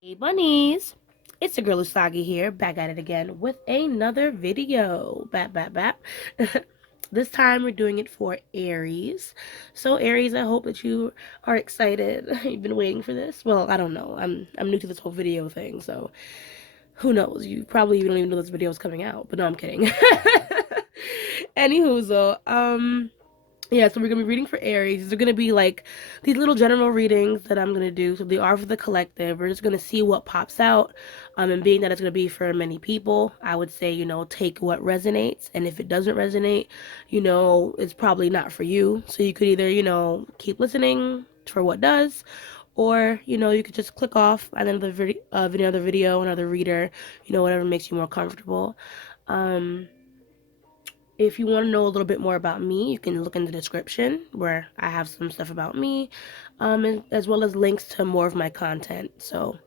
Hey bunnies, it's the girl Usagi here, back at it again with another video. Bap. This time we're doing it for Aries. So Aries, I hope that you are excited. You've been waiting for this. Well, I don't know. I'm new to this whole video thing, so who knows? You probably don't even know this video is coming out. But no, I'm kidding. Anywho, yeah, so we're gonna be reading for Aries. These are gonna be like these little general readings that I'm gonna do. So they are for the collective. We're just gonna see what pops out. And being that it's gonna be for many people, I would say, take what resonates. And if it doesn't resonate, it's probably not for you. So you could either, keep listening for what does, or, you could just click off and then another video, another reader, whatever makes you more comfortable. Um, if you want to know a little bit more about me, you can look in the description where I have some stuff about me, as well as links to more of my content. So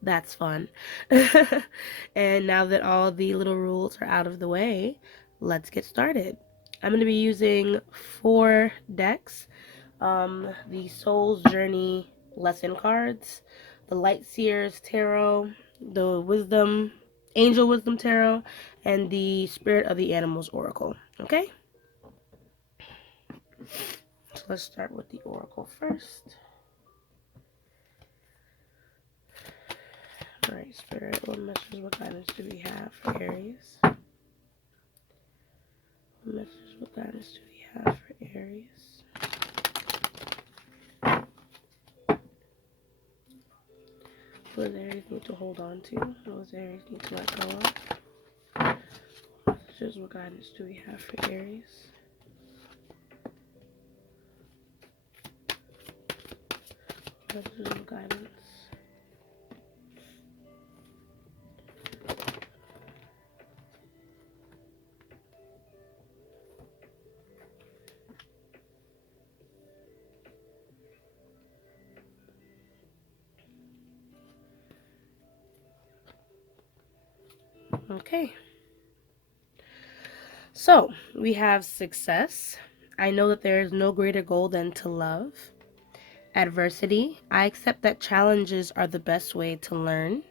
that's fun. And now that all the little rules are out of the way, let's get started. I'm going to be using 4 decks, the Soul's Journey lesson cards, the Light Seers Tarot, the Angel Wisdom Tarot, and the Spirit of the Animals Oracle. Okay? So let's start with the Oracle first. Alright, Spirit, what messages, what guidance do we have for Aries? What messages, what guidance do we have for Aries? What does Aries need to hold on to? What does Aries need to let go of? What messages, what guidance do we have for Aries? What messages, what guidance? Okay. So, we have success. I know that there is no greater goal than to love. Adversity. I accept that challenges are the best way to learn.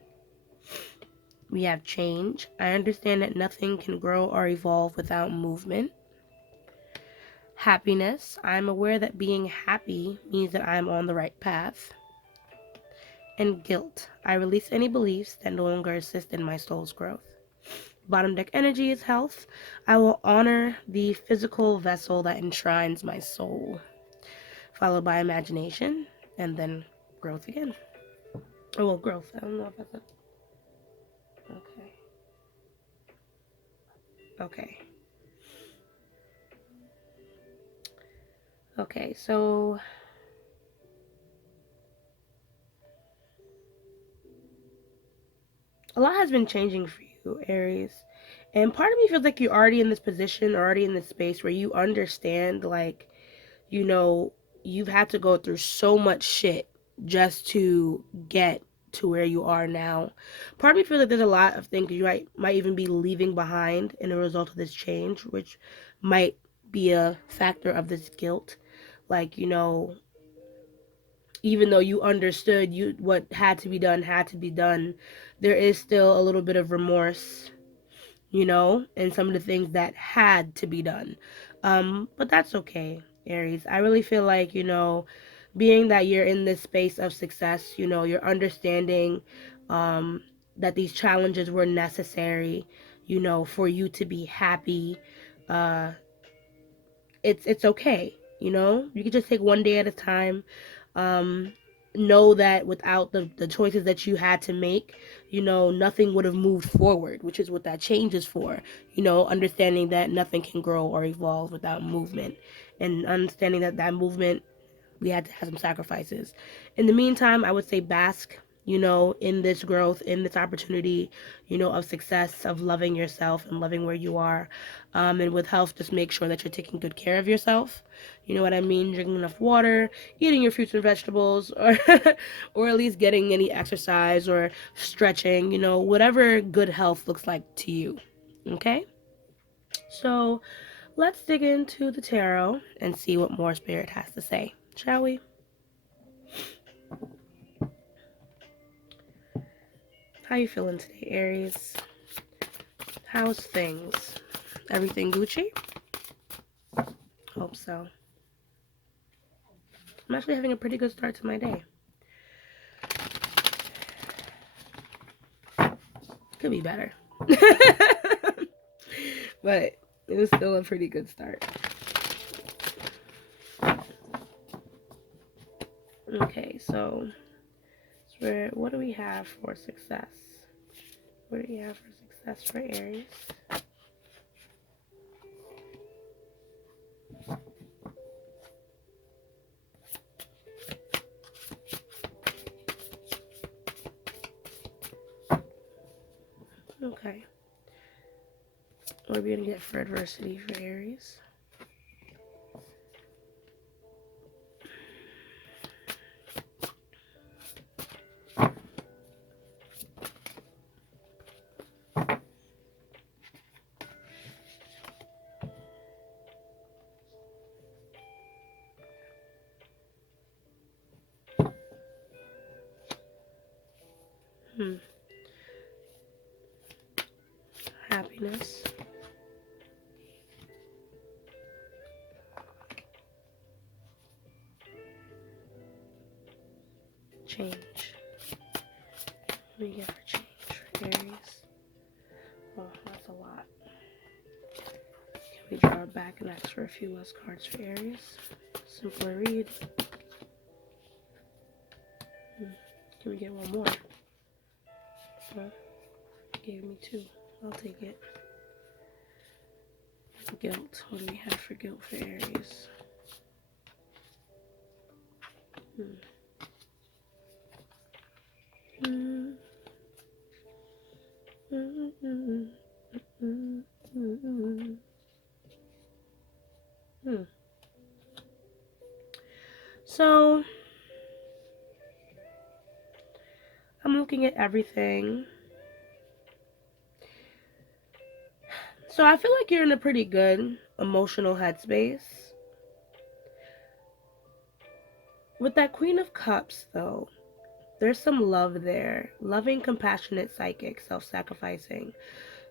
We have change. I understand that nothing can grow or evolve without movement. Happiness. I am aware that being happy means that I am on the right path. And guilt. I release any beliefs that no longer assist in my soul's growth. Bottom deck energy is health. I will honor the physical vessel that enshrines my soul. Followed by imagination, and then growth again. Oh, well, growth. I don't know if that's a... Okay. Okay. Okay, so... a lot has been changing for you, Aries. And part of me feels like you're already in this position, already in this space where you understand, like, you've had to go through so much shit just to get to where you are now. Part of me feels like there's a lot of things you might even be leaving behind in a result of this change, which might be a factor of this guilt. Like, even though you understood what had to be done, there is still a little bit of remorse, and some of the things that had to be done. But that's okay, Aries. I really feel like, being that you're in this space of success, you're understanding that these challenges were necessary, for you to be happy. Uh, it's okay, You can just take one day at a time. Um, know that without the choices that you had to make, nothing would have moved forward, which is what that change is for. Understanding that nothing can grow or evolve without movement, and understanding that movement, we had to have some sacrifices. In the meantime, I would say bask, in this growth, in this opportunity, of success, of loving yourself and loving where you are. And with health, just make sure that you're taking good care of yourself. You know what I mean? Drinking enough water, eating your fruits and vegetables, or or at least getting any exercise or stretching, whatever good health looks like to you. Okay? So let's dig into the tarot and see what more Spirit has to say, shall we? How you feeling today, Aries? How's things? Everything Gucci? Hope so. I'm actually having a pretty good start to my day. Could be better. But it was still a pretty good start. Okay, so what do we have for success? What do we have for success for Aries? Okay. What are we going to get for adversity for Aries? Happiness. Change. What do you get for change for Aries? Oh, that's a lot. Can we draw it back and ask for a few less cards for Aries? Simpler read. Can we get one more? Huh? Gave me two. I'll take it. Guilt. What do we have for guilt for Aries? So, I'm looking at everything. So, I feel like you're in a pretty good emotional headspace. With that Queen of Cups, though, there's some love there. Loving, compassionate, psychic, self-sacrificing.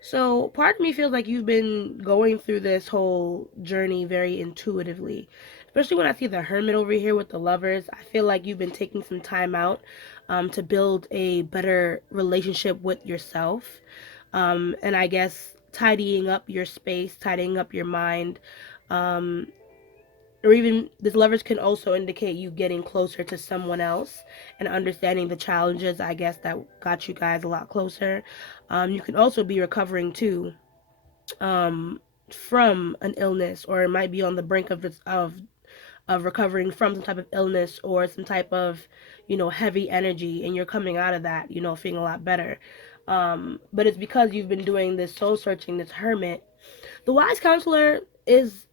So part of me feels like you've been going through this whole journey very intuitively. Especially when I see the Hermit over here with the Lovers. I feel like you've been taking some time out to build a better relationship with yourself. And I guess tidying up your space, tidying up your mind. Or even this Lovers can also indicate you getting closer to someone else and understanding the challenges, I guess, that got you guys a lot closer. You can also be recovering too from an illness, or it might be on the brink of recovering from some type of illness or some type of, heavy energy, and you're coming out of that, feeling a lot better. But it's because you've been doing this soul searching, this Hermit. The Wise Counselor is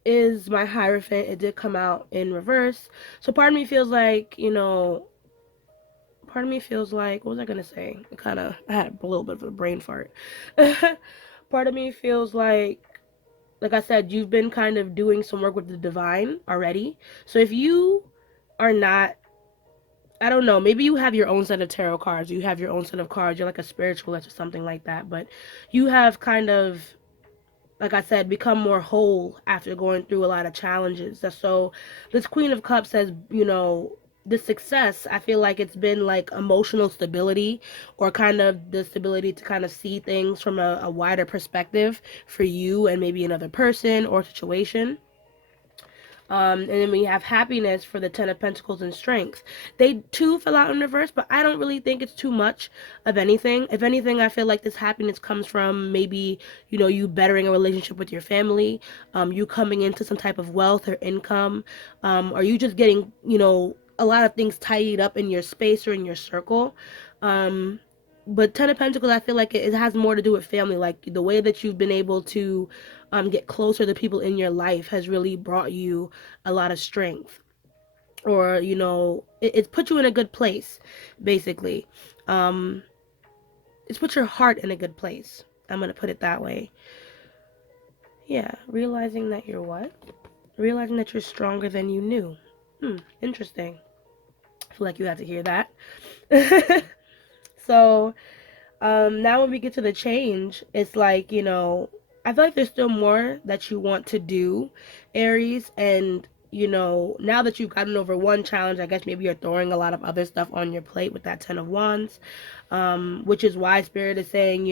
my Hierophant. It did come out in reverse. So part of me feels like, what was I gonna say? I had a little bit of a brain fart. Part of me feels like I said, you've been kind of doing some work with the divine already. So if you are not, I don't know, maybe you have your own set of tarot cards, you have your own set of cards, you're like a spiritualist or something like that, but you have kind of, like I said, become more whole after going through a lot of challenges. So this Queen of Cups says, the success, I feel like it's been like emotional stability, or kind of the stability to kind of see things from a wider perspective for you and maybe another person or situation. And then we have happiness for the Ten of Pentacles and strength. They too fell out in reverse, but I don't really think it's too much of anything. If anything, I feel like this happiness comes from maybe, you bettering a relationship with your family, you coming into some type of wealth or income, or you just getting, a lot of things tidied up in your space or in your circle. But Ten of Pentacles, I feel like it has more to do with family. Like the way that you've been able to get closer to people in your life has really brought you a lot of strength. Or, it's put you in a good place, basically. It's put your heart in a good place. I'm going to put it that way. Yeah, realizing that you're what? Realizing that you're stronger than you knew. Interesting. I feel like you had to hear that. So, Now when we get to the change, it's like, I feel like there's still more that you want to do, Aries, and now that you've gotten over one challenge, I guess maybe you're throwing a lot of other stuff on your plate with that 10 of Wands, which is why Spirit is saying,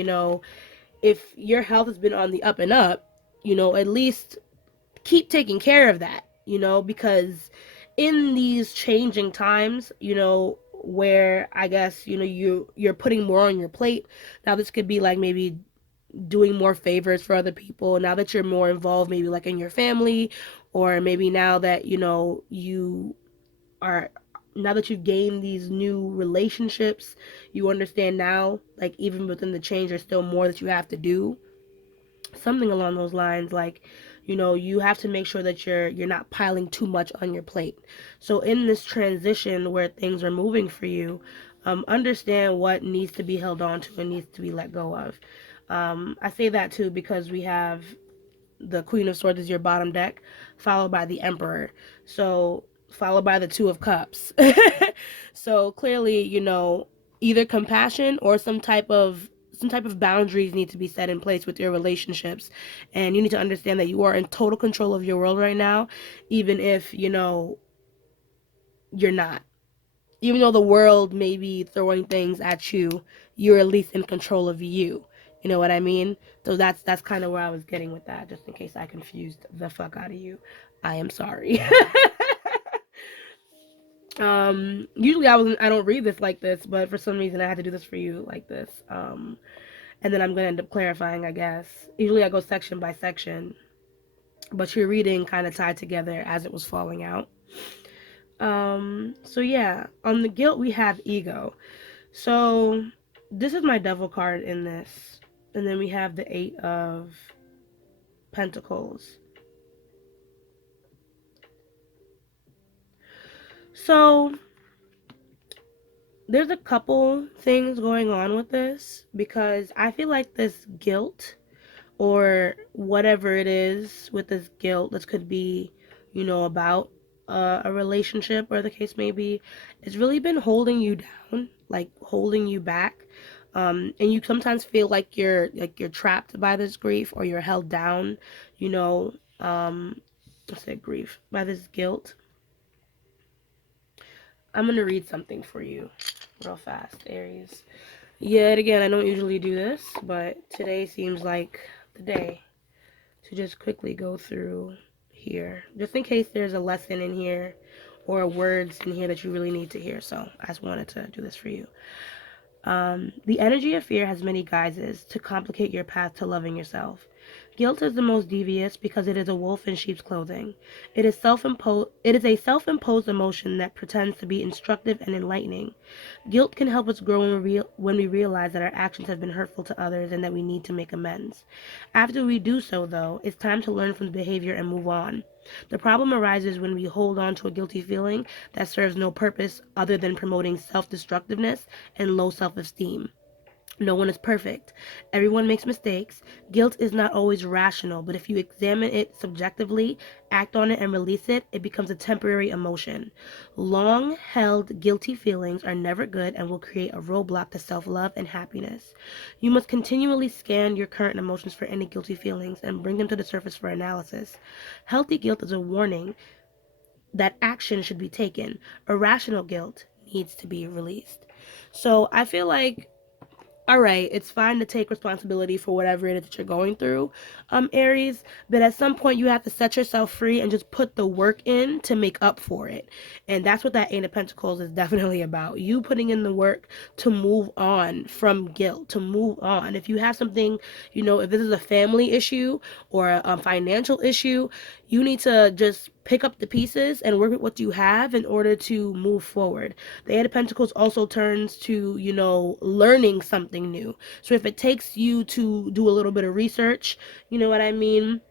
if your health has been on the up and up, at least keep taking care of that, because in these changing times, where I guess, you're putting more on your plate. Now this could be like maybe doing more favors for other people. Now that you're more involved, maybe like in your family, or maybe now that, you are now that you've gained these new relationships, you understand now, like even within the change, there's still more that you have to do, something along those lines. Like, you have to make sure that you're not piling too much on your plate. So in this transition where things are moving for you, understand what needs to be held on to and needs to be let go of. I say that too because we have the Queen of Swords is your bottom deck, followed by the Emperor. So followed by the Two of Cups. So clearly, either compassion or some type of boundaries need to be set in place with your relationships. And you need to understand that you are in total control of your world right now, even if, you're not. Even though the world may be throwing things at you, you're at least in control of you. You know what I mean? So that's kind of where I was getting with that, just in case I confused the fuck out of you. I am sorry. Usually I don't read this like this, but for some reason I had to do this for you like this. And then I'm gonna end up clarifying, I guess. Usually I go section by section, but your reading kind of tied together as it was falling out. So yeah, on the guilt we have ego. So this is my devil card in this. And then we have the 8 of Pentacles. So there's a couple things going on with this because I feel like this guilt or whatever it is with this guilt, this could be, about a relationship or the case may be, it's really been holding you down, like holding you back. And you sometimes feel like you're trapped by this grief or you're held down, you know, I said grief, by this guilt. I'm gonna read something for you real fast, Aries. Yet again, I don't usually do this, but today seems like the day to just quickly go through here, just in case there's a lesson in here or words in here that you really need to hear. So I just wanted to do this for you. The energy of fear has many guises to complicate your path to loving yourself. Guilt is the most devious because it is a wolf in sheep's clothing. It is a self-imposed emotion that pretends to be instructive and enlightening. Guilt can help us grow when we realize that our actions have been hurtful to others and that we need to make amends. After we do so, though, it's time to learn from the behavior and move on. The problem arises when we hold on to a guilty feeling that serves no purpose other than promoting self-destructiveness and low self-esteem. No one is perfect. Everyone makes mistakes. Guilt is not always rational, but if you examine it subjectively, act on it, and release it, it becomes a temporary emotion. Long held guilty feelings are never good and will create a roadblock to self love and happiness. You must continually scan your current emotions for any guilty feelings and bring them to the surface for analysis. Healthy guilt is a warning that action should be taken. Irrational guilt needs to be released. So I feel like, all right, it's fine to take responsibility for whatever it is that you're going through, Aries, but at some point you have to set yourself free and just put the work in to make up for it. And that's what that Eight of Pentacles is definitely about. You putting in the work to move on from guilt, to move on. If you have something, if this is a family issue or a financial issue, you need to just pick up the pieces and work with what you have in order to move forward. The Eight of Pentacles also turns to, learning something new. So if it takes you to do a little bit of research, you know what I mean?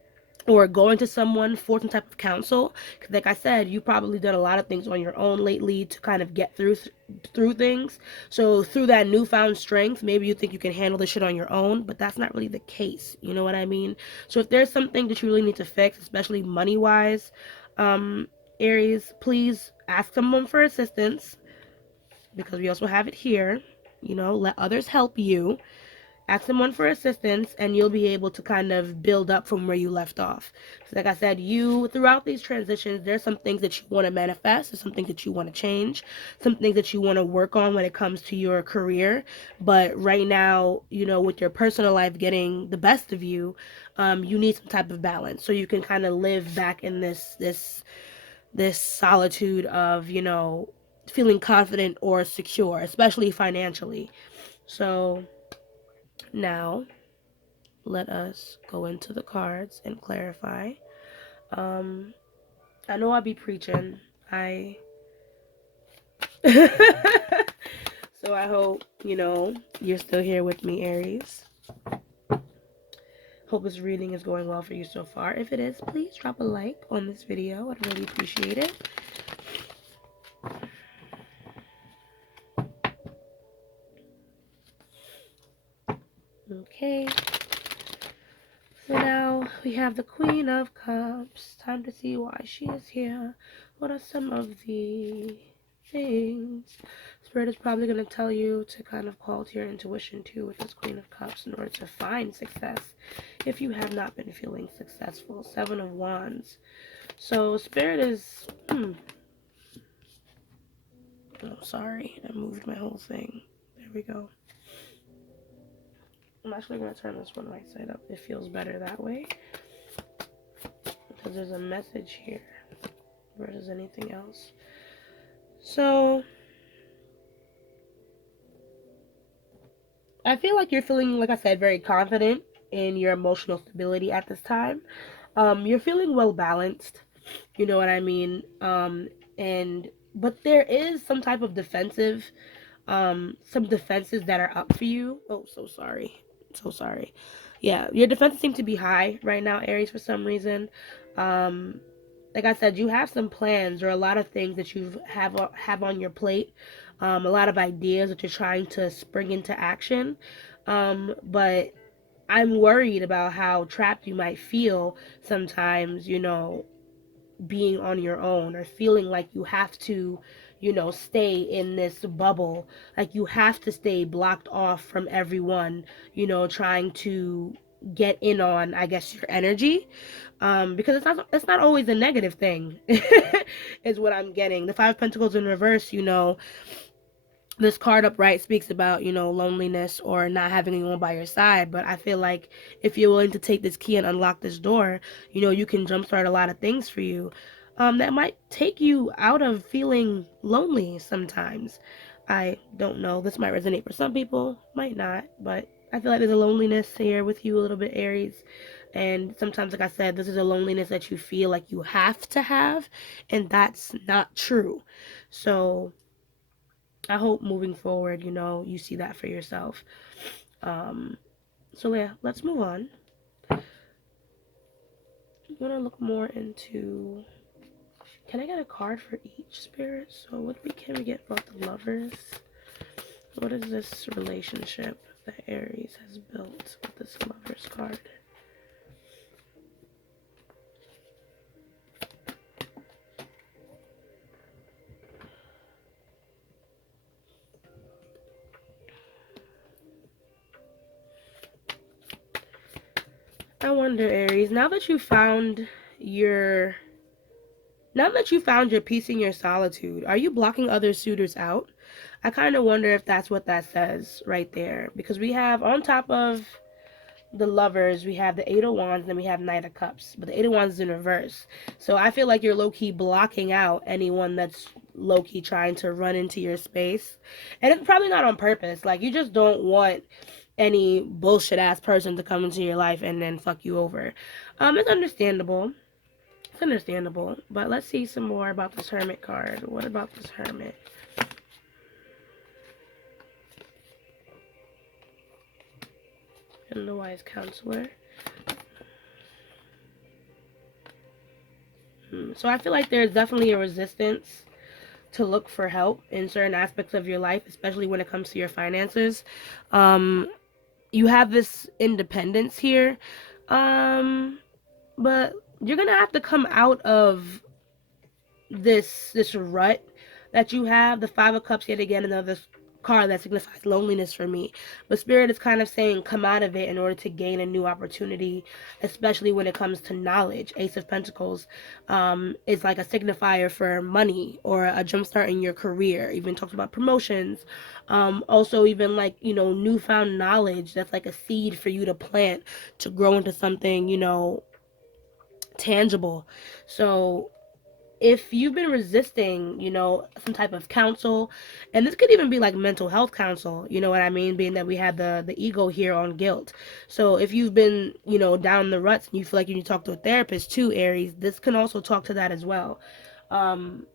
Or going to someone for some type of counsel, because like I said, you've probably done a lot of things on your own lately to kind of get through things. So through that newfound strength, maybe you think you can handle this shit on your own, but that's not really the case. You know what I mean? So if there's something that you really need to fix, especially money wise, Aries, please ask someone for assistance, because we also have it here. You know, let others help you. Ask someone for assistance, and you'll be able to kind of build up from where you left off. So like I said, you, throughout these transitions, there's some things that you want to manifest, there's some things that you want to change, some things that you want to work on when it comes to your career. But right now, you know, with your personal life getting the best of you, you need some type of balance so you can kind of live back in this solitude of, you know, feeling confident or secure, especially financially. So now let us go into the cards and clarify. Um, I know I'll be preaching. I so I hope, you know, you're still here with me, Aries. Hope this reading is going well for you so far. If it is, please drop a like on this video. I'd really appreciate it. Okay. So now we have the Queen of Cups. Time to see why she is here. What are some of the things? Spirit is probably going to tell you to kind of call to your intuition too with this Queen of Cups in order to find success if you have not been feeling successful. Seven of Wands. So Spirit is... Oh, sorry. I moved my whole thing. There we go. I'm actually going to turn this one right side up. It feels better that way. Because there's a message here versus anything else. So I feel like you're feeling, like I said, very confident in your emotional stability at this time. You're feeling well balanced, you know what I mean? But there is some type of some defenses that are up for you. Oh, so sorry. So sorry. Yeah, your defenses seem to be high right now, Aries, for some reason. Um, like I said, you have some plans or a lot of things that you have on your plate, a lot of ideas that you're trying to spring into action. But I'm worried about how trapped you might feel sometimes, you know, being on your own or feeling like you have to, you know, stay in this bubble, like you have to stay blocked off from everyone, you know, trying to get in on, I guess, your energy, because it's not always a negative thing is what I'm getting. The Five of Pentacles in reverse, you know, this card upright speaks about, you know, loneliness or not having anyone by your side. But I feel like if you're willing to take this key and unlock this door, you know, you can jumpstart a lot of things for you, that might take you out of feeling lonely sometimes. I don't know. This might resonate for some people, might not. But I feel like there's a loneliness here with you a little bit, Aries. And sometimes, like I said, this is a loneliness that you feel like you have to have. And that's not true. So I hope moving forward, you know, you see that for yourself. So yeah, let's move on. I'm gonna look more into. Can I get a card for each spirit? So what can we get about the Lovers? What is this relationship that Aries has built with this Lovers card? I wonder, Aries, now that you found your peace in your solitude, are you blocking other suitors out? I kind of wonder if that's what that says right there. Because we have, on top of the Lovers, we have the Eight of Wands, and then we have Knight of Cups. But the Eight of Wands is in reverse. So I feel like you're low-key blocking out anyone that's low-key trying to run into your space. And it's probably not on purpose. Like, you just don't want any bullshit-ass person to come into your life and then fuck you over. It's understandable. It's understandable. But let's see some more about this Hermit card. What about this Hermit? And the Wise Counselor. So I feel like there's definitely a resistance to look for help in certain aspects of your life, especially when it comes to your finances. You have this independence here, but you're gonna have to come out of this rut that you have. The Five of Cups yet again, another card that signifies loneliness for me. But Spirit is kind of saying come out of it in order to gain a new opportunity, especially when it comes to knowledge. Ace of Pentacles is like a signifier for money or a jumpstart in your career. Even talks about promotions. Also, even like, newfound knowledge that's like a seed for you to plant to grow into something, tangible. So if you've been resisting, some type of counsel, and this could even be like mental health counsel, you know what I mean, being that we had the ego here on guilt. So if you've been, down the ruts and you feel like you need to talk to a therapist too, Aries, this can also talk to that as well. Um,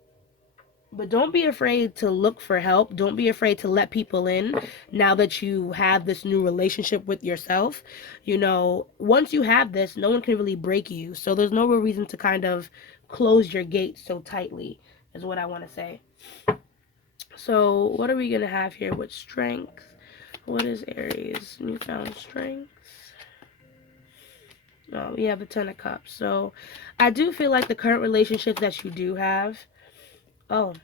but don't be afraid to look for help. Don't be afraid to let people in now that you have this new relationship with yourself. Once you have this, no one can really break you. So there's no real reason to kind of close your gates so tightly, is what I want to say. So, what are we going to have here with strength? What is Aries? Newfound strength. Oh, we have the Ten of Cups. So, I do feel like the current relationships that you do have. Oh,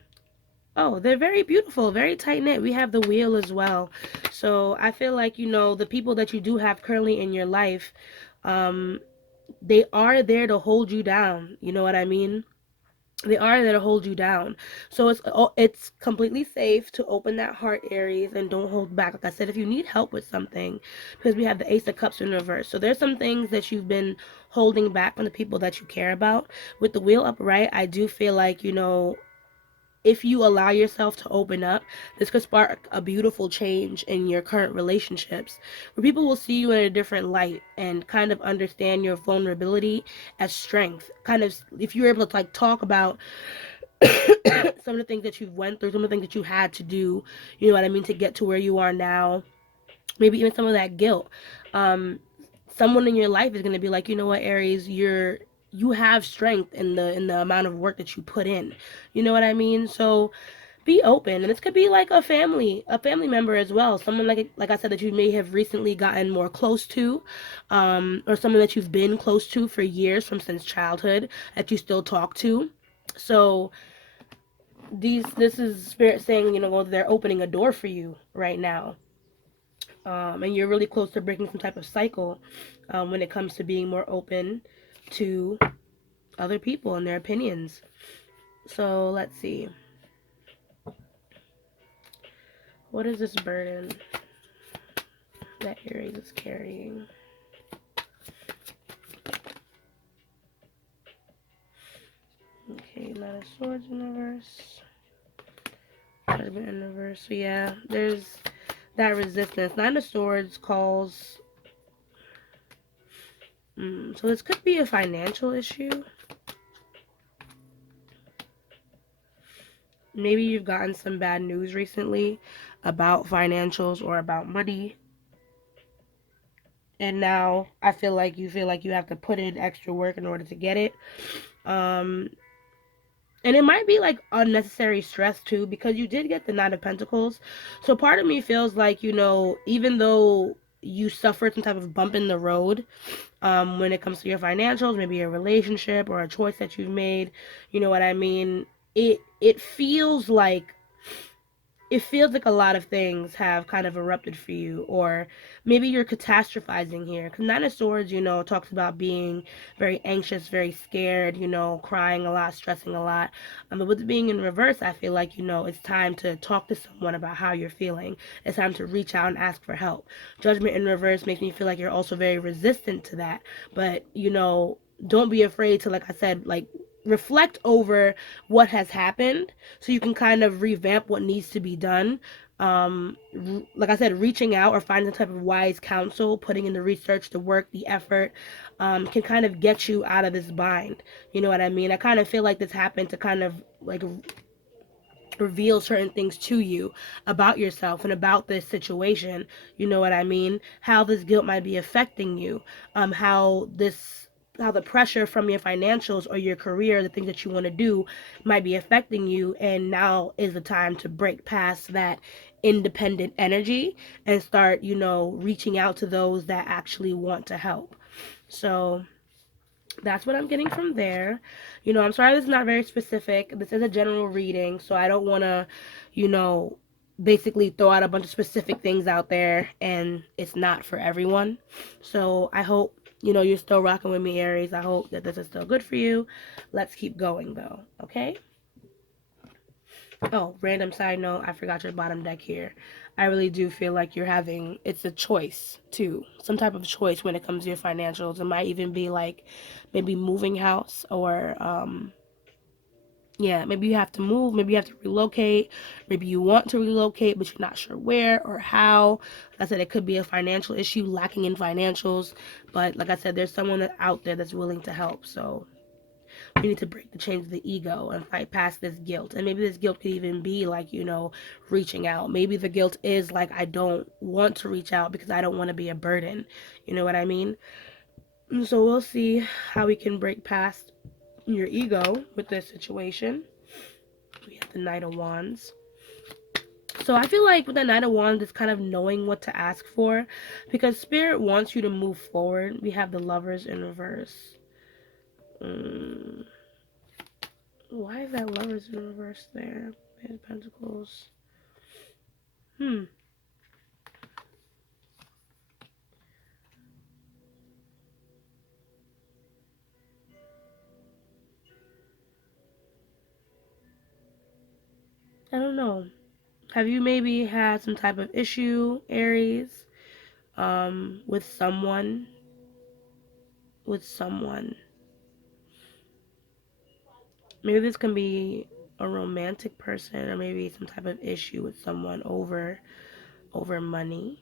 Oh, they're very beautiful, very tight knit. We have the wheel as well. So I feel like, the people that you do have currently in your life, um, they are there to hold you down. You know what I mean? They are there to hold you down. So it's completely safe to open that heart, Aries, and don't hold back. Like I said, if you need help with something, because we have the Ace of Cups in reverse. So there's some things that you've been holding back from the people that you care about. With the wheel upright, I do feel like, if you allow yourself to open up, this could spark a beautiful change in your current relationships where people will see you in a different light and kind of understand your vulnerability as strength. Kind of, if you're able to like talk about some of the things that you've went through, some of the things that you had to do, you know what I mean, to get to where you are now, maybe even some of that guilt. Um, Someone in your life is going to be like, you know what, Aries, you have strength in the amount of work that you put in. You know what I mean? So be open, and this could be like a family member as well, someone like I said that you may have recently gotten more close to, or someone that you've been close to for years from since childhood that you still talk to. So this is Spirit saying, they're opening a door for you right now, and you're really close to breaking some type of cycle, when it comes to being more open to other people and their opinions. So let's see, what is this burden that Aries is carrying? Okay, Knight of Swords in reverse, Judgment in reverse. So yeah, there's that resistance. Nine of Swords calls. So this could be a financial issue. Maybe you've gotten some bad news recently about financials or about money, and now I feel like you have to put in extra work in order to get it. Um, and it might be like unnecessary stress too, because you did get the Nine of Pentacles. So part of me feels like, even though you suffered some type of bump in the road, when it comes to your financials, maybe a relationship or a choice that you've made, you know what I mean? It feels like a lot of things have kind of erupted for you, or maybe you're catastrophizing here. Because Nine of Swords, talks about being very anxious, very scared, crying a lot, stressing a lot. But with it being in reverse, I feel like, it's time to talk to someone about how you're feeling. It's time to reach out and ask for help. Judgment in reverse makes me feel like you're also very resistant to that. But, don't be afraid to, like I said, like, reflect over what has happened so you can kind of revamp what needs to be done. Like I said, reaching out or finding some type of wise counsel, putting in the research, the work, the effort, can kind of get you out of this bind. You know what I mean? I kind of feel like this happened to kind of like reveal certain things to you about yourself and about this situation. You know what I mean? How this guilt might be affecting you, how the pressure from your financials or your career, the things that you want to do, might be affecting you, and now is the time to break past that independent energy and start, reaching out to those that actually want to help. So that's what I'm getting from there. I'm sorry this is not very specific. This is a general reading, so I don't want to, you know, basically throw out a bunch of specific things out there, and it's not for everyone. So I hope, you're still rocking with me, Aries. I hope that this is still good for you. Let's keep going, though, okay? Oh, random side note, I forgot your bottom deck here. I really do feel like it's a choice too. Some type of choice when it comes to your financials. It might even be like maybe moving house, or yeah, maybe you have to move, maybe you have to relocate, maybe you want to relocate, but you're not sure where or how. Like I said, it could be a financial issue, lacking in financials, but like I said, there's someone out there that's willing to help. So we need to break the chains of the ego and fight past this guilt. And maybe this guilt could even be like, reaching out. Maybe the guilt is like, I don't want to reach out because I don't want to be a burden. You know what I mean? And so we'll see how we can break past your ego with this situation. We have the Knight of Wands. So I feel like with the Knight of Wands, it's kind of knowing what to ask for, because Spirit wants you to move forward. We have the Lovers in reverse. Why is that Lovers in reverse there? Page of Pentacles. I don't know. Have you maybe had some type of issue, Aries, with someone? With someone. Maybe this can be a romantic person, or maybe some type of issue with someone over money.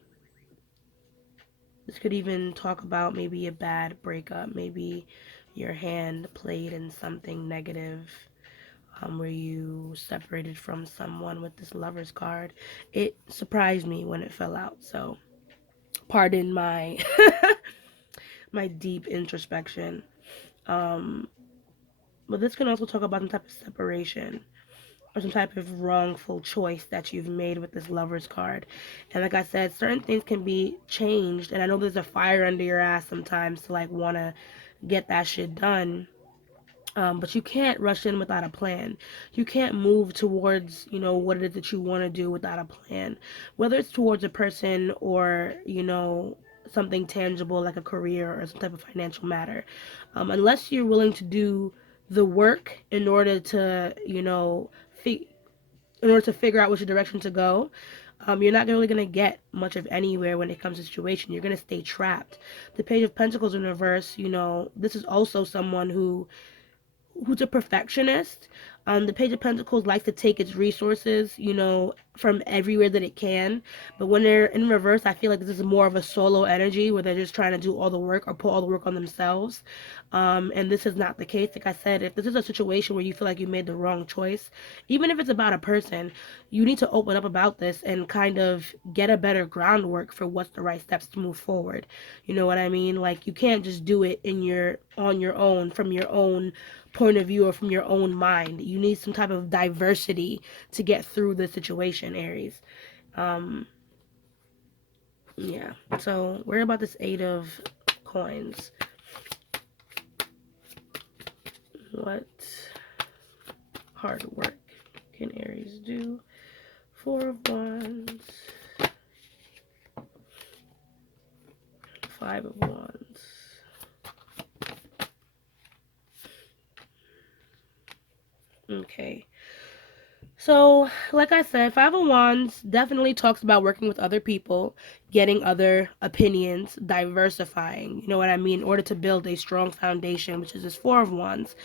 This could even talk about maybe a bad breakup, maybe your hand played in something negative, where you separated from someone with this Lover's card. It surprised me when it fell out, so pardon my my deep introspection. Um, but this can also talk about some type of separation, or some type of wrongful choice that you've made with this Lover's card. And like I said, certain things can be changed, and I know there's a fire under your ass sometimes to like want to get that shit done. But you can't rush in without a plan. You can't move towards, what it is that you want to do without a plan. Whether it's towards a person, or, something tangible like a career or some type of financial matter. Unless you're willing to do the work in order to, in order to figure out which direction to go, you're not really going to get much of anywhere when it comes to situation. You're going to stay trapped. The Page of Pentacles in reverse, this is also someone who's a perfectionist. The Page of Pentacles likes to take its resources, from everywhere that it can. But when they're in reverse, I feel like this is more of a solo energy where they're just trying to do all the work or put all the work on themselves. And this is not the case. Like I said, if this is a situation where you feel like you made the wrong choice, even if it's about a person, you need to open up about this and kind of get a better groundwork for what's the right steps to move forward. You know what I mean? Like, you can't just do it on your own, from your own point of view, or from your own mind. You need some type of diversity to get through the situation, Aries. Yeah. So we're about this 8 of coins. What hard work can Aries do? 4 of Wands. 5 of Wands. Okay. So, like I said, Five of Wands definitely talks about working with other people, getting other opinions, diversifying, you know what I mean, in order to build a strong foundation, which is this Four of Wands.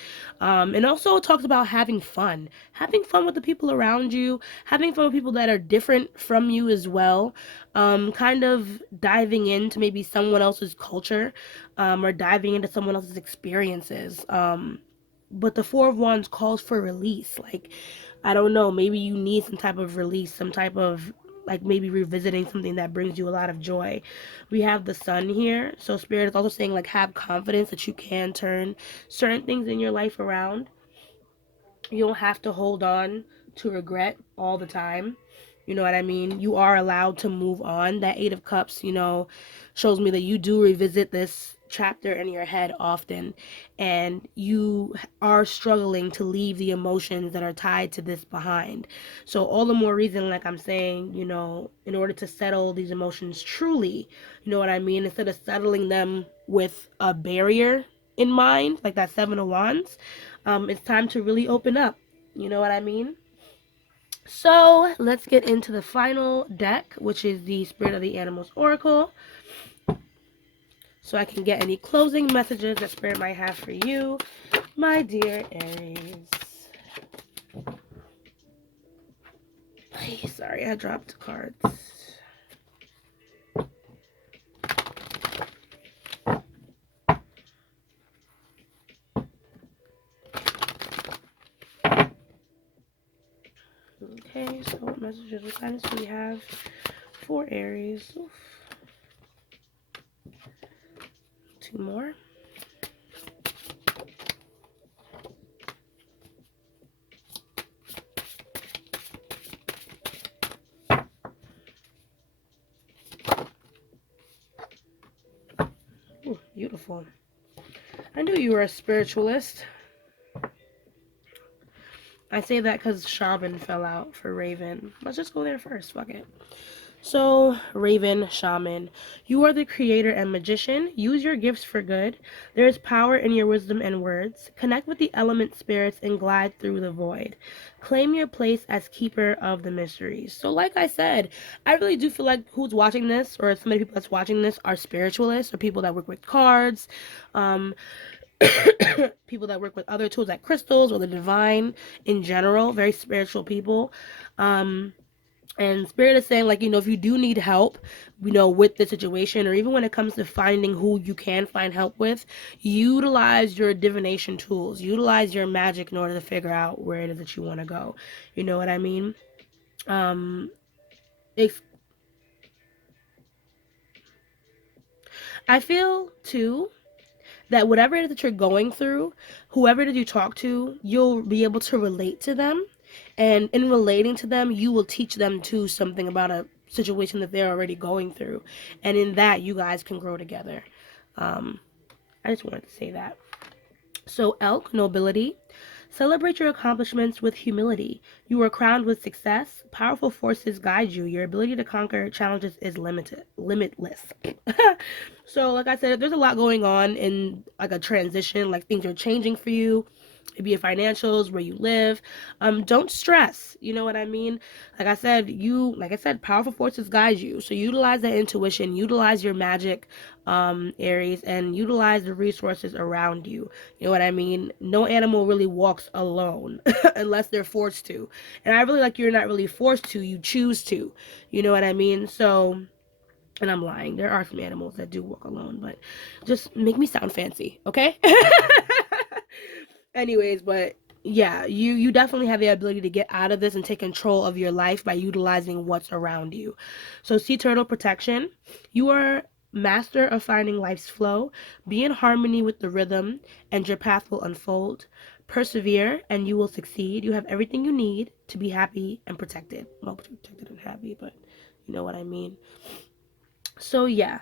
And also it talks about having fun with the people around you, having fun with people that are different from you as well, kind of diving into maybe someone else's culture, or diving into someone else's experiences. But the Four of Wands calls for release. Like, I don't know, maybe you need some type of release, some type of, like, maybe revisiting something that brings you a lot of joy. We have the Sun here, so Spirit is also saying, like, have confidence that you can turn certain things in your life around. You don't have to hold on to regret all the time. You know what I mean? You are allowed to move on. That Eight of Cups, shows me that you do revisit this chapter in your head often, and you are struggling to leave the emotions that are tied to this behind. So all the more reason, like I'm saying, in order to settle these emotions truly, you know what I mean, instead of settling them with a barrier in mind, like that Seven of Wands, it's time to really open up. You know what I mean? So let's get into the final deck, which is the Spirit of the Animals Oracle, so I can get any closing messages that Spirit might have for you, my dear Aries. Ay, sorry, I dropped cards. Okay, so what messages, what guidance do we have for Aries? Oof. Two more. Ooh, beautiful. I knew you were a spiritualist. I say that because Shaman fell out for Raven. Let's just go there first. Fuck it. So, Raven, Shaman, you are the creator and magician. Use your gifts for good. There is power in your wisdom and words. Connect with the element spirits and glide through the void. Claim your place as keeper of the mysteries. So, like I said, I really do feel like who's watching this, or so many people that's watching this, are spiritualists, or people that work with cards, people that work with other tools like crystals or the divine in general, very spiritual people. And Spirit is saying, like, if you do need help, with the situation, or even when it comes to finding who you can find help with, utilize your divination tools, utilize your magic in order to figure out where it is that you want to go. You know what I mean? Um, it's, I feel, too, that whatever it is that you're going through, whoever did you talk to, you'll be able to relate to them. And in relating to them, you will teach them too something about a situation that they're already going through. And in that, you guys can grow together. I just wanted to say that. So, Elk, nobility. Celebrate your accomplishments with humility. You are crowned with success. Powerful forces guide you. Your ability to conquer challenges is limitless. So, like I said, there's a lot going on in like a transition, like things are changing for you. Maybe your financials, where you live. Don't stress. You know what I mean? Like I said, powerful forces guide you. So utilize that intuition, utilize your magic, Aries, and utilize the resources around you. You know what I mean? No animal really walks alone unless they're forced to. And I really like you're not really forced to, you choose to. You know what I mean? So, and I'm lying. There are some animals that do walk alone, but just make me sound fancy, okay? Anyways, but yeah, you definitely have the ability to get out of this and take control of your life by utilizing what's around you. So, sea turtle protection. You are master of finding life's flow. Be in harmony with the rhythm, and your path will unfold. Persevere, and you will succeed. You have everything you need to be happy and protected. Well, protected and happy, but you know what I mean. So yeah,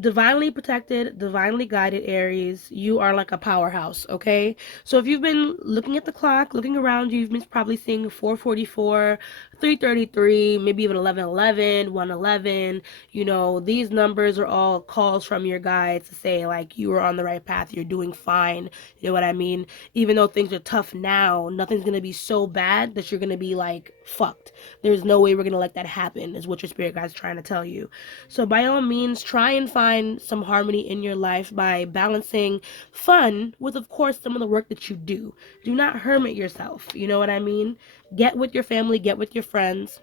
divinely protected, divinely guided Aries, you are like a powerhouse, okay? So if you've been looking at the clock, looking around you, you've been probably seeing 4:44, 3:33, maybe even 11:11, 1:11. These numbers are all calls from your guides to say like you are on the right path, you're doing fine. You know what I mean? Even though things are tough now, nothing's gonna be so bad that you're gonna be like fucked. There's no way we're gonna let that happen, is what your spirit guide's trying to tell you. So by all means, try and find some harmony in your life by balancing fun with, of course, some of the work that you do. Do not hermit yourself. You know what I mean? Get with your family, get with your friends.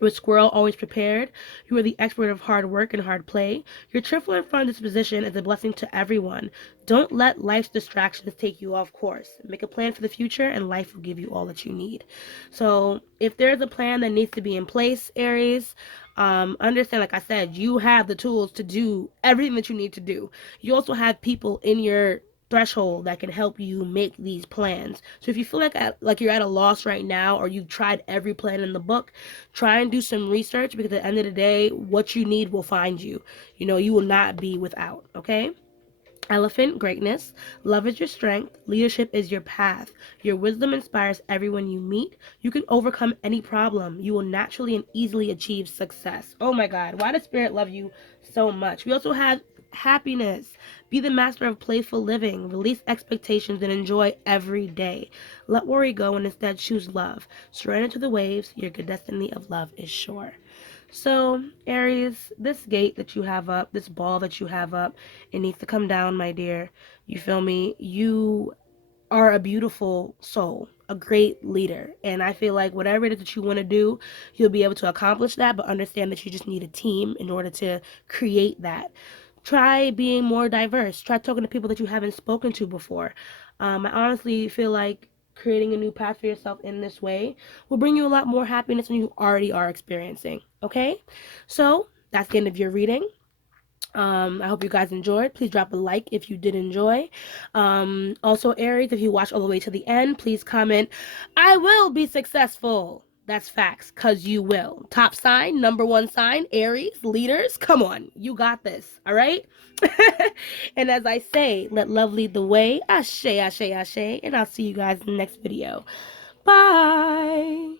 With Squirrel always prepared, you are the expert of hard work and hard play. Your cheerful and fun disposition is a blessing to everyone. Don't let life's distractions take you off course. Make a plan for the future, and life will give you all that you need. So, if there's a plan that needs to be in place, Aries, understand, like I said, you have the tools to do everything that you need to do. You also have people in your threshold that can help you make these plans. So if you feel like you're at a loss right now, or you've tried every plan in the book, try and do some research, because at the end of the day, what you need will find you. You know, you will not be without, okay? Elephant, greatness. Love is your strength. Leadership is your path. Your wisdom inspires everyone you meet. You can overcome any problem. You will naturally and easily achieve success. Oh my God, why does Spirit love you so much? We also have happiness. Be the master of playful living. Release expectations and enjoy every day. Let worry go and instead choose love. Surrender to the waves. Your good destiny of love is sure. So, Aries, this gate that you have up, this ball that you have up, it needs to come down, my dear. You feel me? You are a beautiful soul, a great leader. And I feel like whatever it is that you want to do, you'll be able to accomplish that, but understand that you just need a team in order to create that. Try being more diverse. Try talking to people that you haven't spoken to before. I honestly feel like creating a new path for yourself in this way will bring you a lot more happiness than you already are experiencing. Okay? So, that's the end of your reading. I hope you guys enjoyed. Please drop a like if you did enjoy. Also, Aries, if you watch all the way to the end, please comment, I will be successful. That's facts, because you will. Top sign, number one sign, Aries, leaders, come on. You got this, all right? And as I say, let love lead the way. Ashe, ashe, ashe. And I'll see you guys in the next video. Bye.